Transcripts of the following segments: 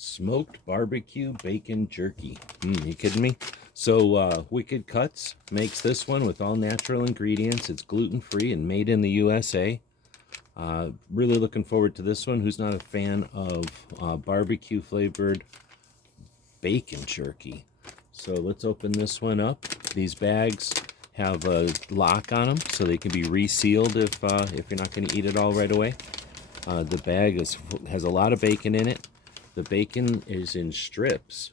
Smoked barbecue bacon jerky. You kidding me? So Wicked Cuts makes this one with all natural ingredients. It's gluten-free and made in the USA. Really looking forward to this one. Who's not a fan of barbecue flavored bacon jerky? So let's open this one up. These bags have a lock on them so they can be resealed if you're not going to eat it all right away. The bag has a lot of bacon in it. The bacon is in strips.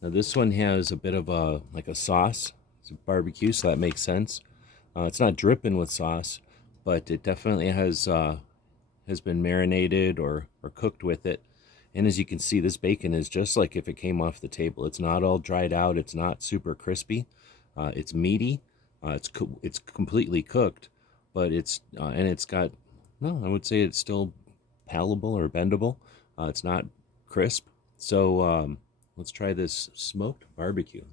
Now this one has a bit of a sauce. It's a barbecue, so that makes sense. It's not dripping with sauce, but it definitely has been marinated or cooked with it. And as you can see, this bacon is just like if it came off the table. It's not all dried out. It's not super crispy. It's meaty. It's completely cooked, but it's got, no, I would say it's still palatable or bendable. It's not crisp. So let's try this smoked barbecue.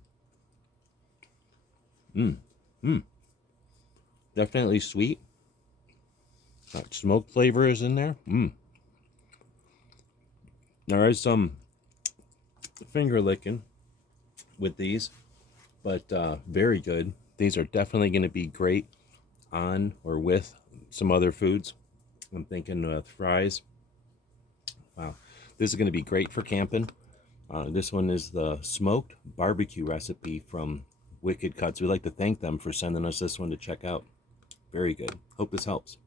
Definitely sweet. Smoked flavor is in there. There is some finger licking with these, but very good. These are definitely going to be great on or with some other foods. I'm thinking fries. Wow, this is going to be great for camping. This one is the smoked barbecue recipe from Wicked Cuts. We'd like to thank them for sending us this one to check out. Very good. Hope this helps.